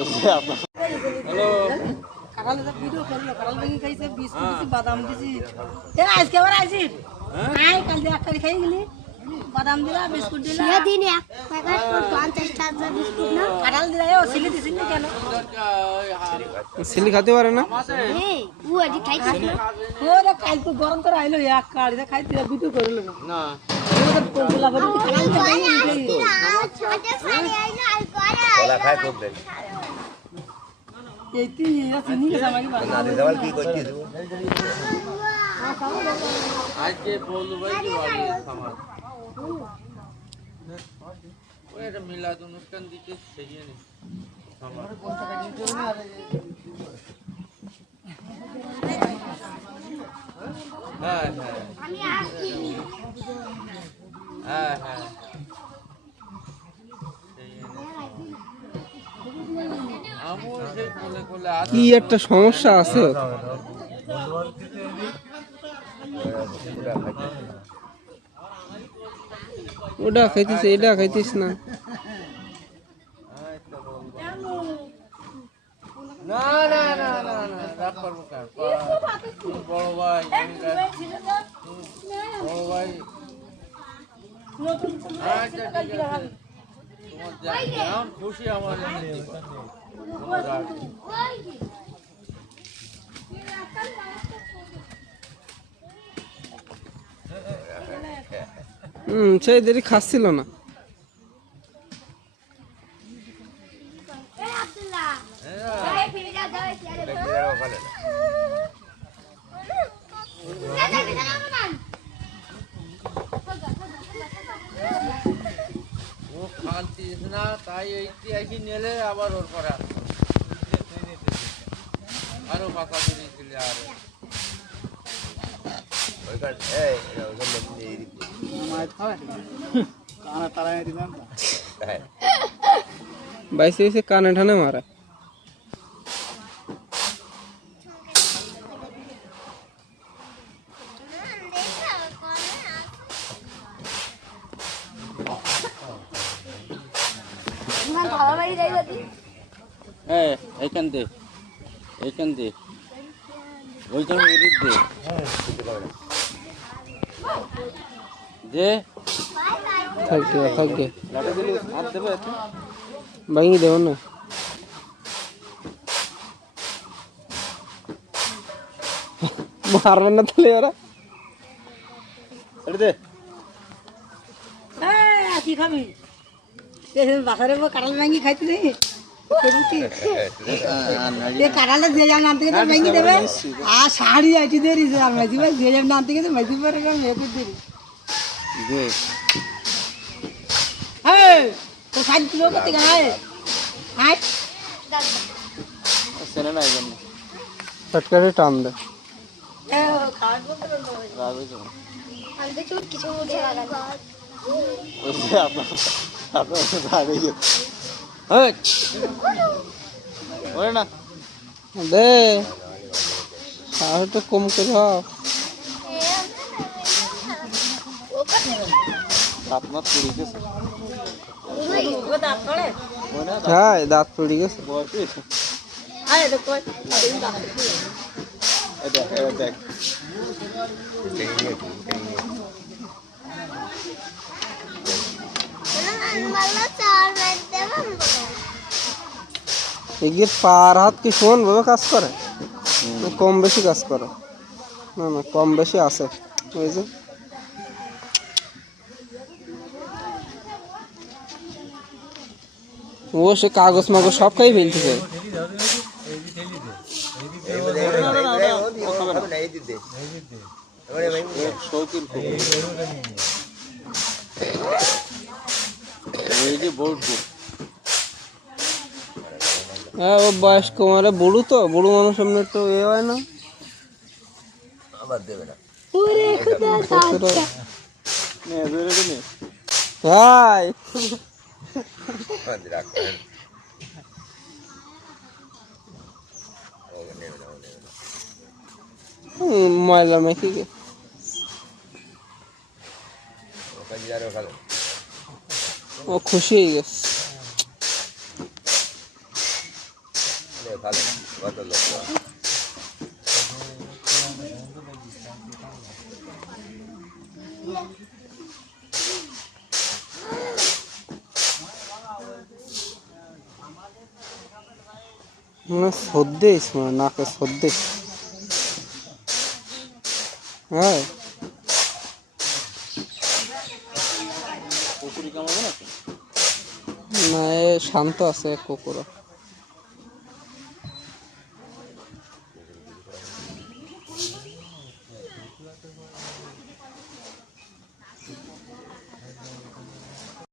hello কাঁঠাল video করলো কাঁঠাল ভেঙে খাইছে বিস্কুট দিছি বাদাম দিছি এ আজকে আবার আইছিস আই কাল দিয়ে একটা খাই গেলি বাদাম দিলা বিস্কুট দিলা দিন এক প্যাকেট 50 টাকা বিস্কুট না কাঁঠাল দিলা ও সিলি দিছিস না কেন সিলি খেতে পারে না এই ও আজ খাইছিস না ও রে কাল তো গরম করে আইলো এক কাল দিয়ে খাইতে ভিডিও করলো না গোলা ভরি কাঁঠাল দিয়ে ছোট সারি আইনা আর করে কলা খায় খুব দেন এই তুই চিনি কে জামাই না দে দেওয়াল কি করছিস আজকে বলু ভাই কি ভালো খামার ওই একটা মিলাদ অনুষ্ঠান দিতে সেজে নি খামার হ্যাঁ হ্যাঁ আমি আসছি হ্যাঁ হ্যাঁ কি একটা সমস্যা আছে ওটা খাইতিস এটা খাইতিস না না না না না না রাগ করবো কেন বড় ভাই বড় ভাই আচ্ছা ঠিক আছে তোমার যেমন খুশি আমার সেই দেরি খাচ্ছিল না এই আব্দুল্লাহ এই ফিরে যা যাও চেয়ারে ও খালতিস না তাই এইটি নেলে আবার ওর করা আরো ফাঁকা করে দিলে আরো ওইখান এই ওইখান এই কানা তারা দিলাম হ্যাঁ বাইসে এসে কানে ঠানে মারা না বাবা বাড়ি যাইবা তুই হ্যাঁ এইখান দে ওইখান উড়িয়ে দে যে থাকবে লাটা দিলে হাত দেবে এতে ভাঙি দেব না মারবেন না তাহলে ওরা দে কি খাবি বাসারে কাঁঠাল ভেঙে খাইতে নেই কাঁঠালটা যে যান আনতে গেছে ভেঙে দেবে আর শাড়ি আইটি দেরি আর মাঝি ভাই যে যান আনতে গেছে মাঝি পরে মেয়েদের দেরি তো 60 কিলো করতে গায় হাই সেনা না এইজন্য চটকারে টান দে খাওয়া করতে রাবে তো আমি তো চুট কিছু বুঝে লাগা ওই আপনার রাবে গেছে এই ওরে না দে আর তো কম করে আপনার পড়ে গেছে হ্যাঁ দাঁত পড়ে গেছে দেখ এগিয়ে পার হাত কি সমান ভাবে কাজ করে কম বেশি কাজ করে না না কম বেশি আছে ওই যে ও সে কাগজ মাগজ সব খাই ফেলতেছে হ্যাঁ ও বয়স্ক মানে বুড়ো তো বুড়ো মানুষ সামনে তো এ হয় না আবার দেবে না ভাই রাখ করেন ময়লা মেখে গে ও খুশি হয়ে গেছে ভালো কত লোক সর্দি নাকে সর্দি হ্যাঁ না এ শান্ত আছে কুকুর